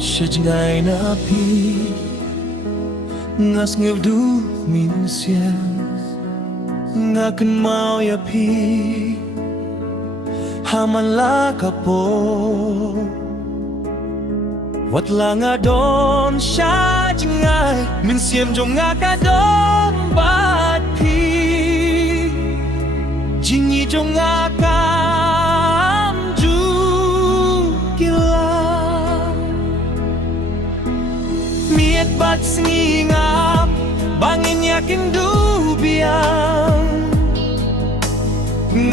jngai na pi ngas ngeu du min xian nga kan mau ya pi hamala kapo wat la nga don sha jngai min xiêm jong nga ka don bat pi jingi jong nga kam ju kila miet bat singap bangin yakin du biang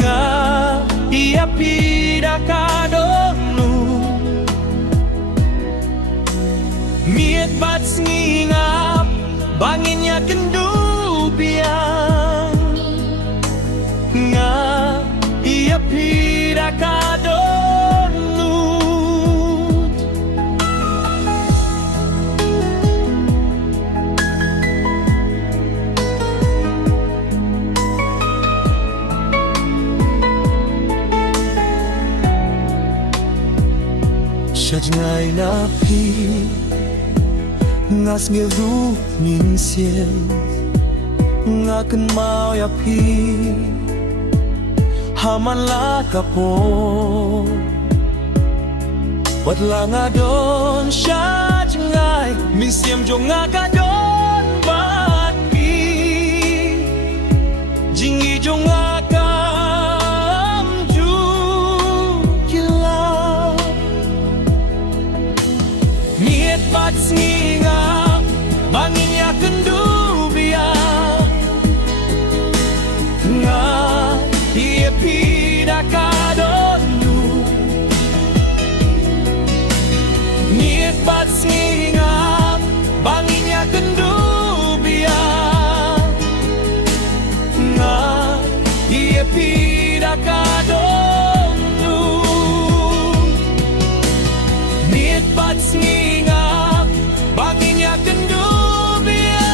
nga ia pida kadonu miet bat singap bangin yakin du biang nga ia pida kadonu jngai na pi ngas ngeu du min xiên nga kan mau ya pi haman la kapo wat la nga don sha jngai min xiêm jong nga ka don bat pi jingi jong nga kam ju kila miet bat singap bangin yakin du biang nga ia pida kadonu miet bat singap bangin yakin du biang nga ia pida kadonu miet bat singap bangin yakin du biang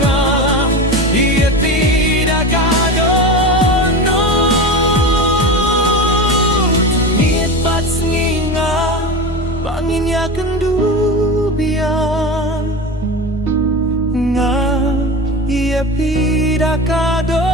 nga ia pida kadonu miet bat singap bangin yakin du biang nga ia pida kadonu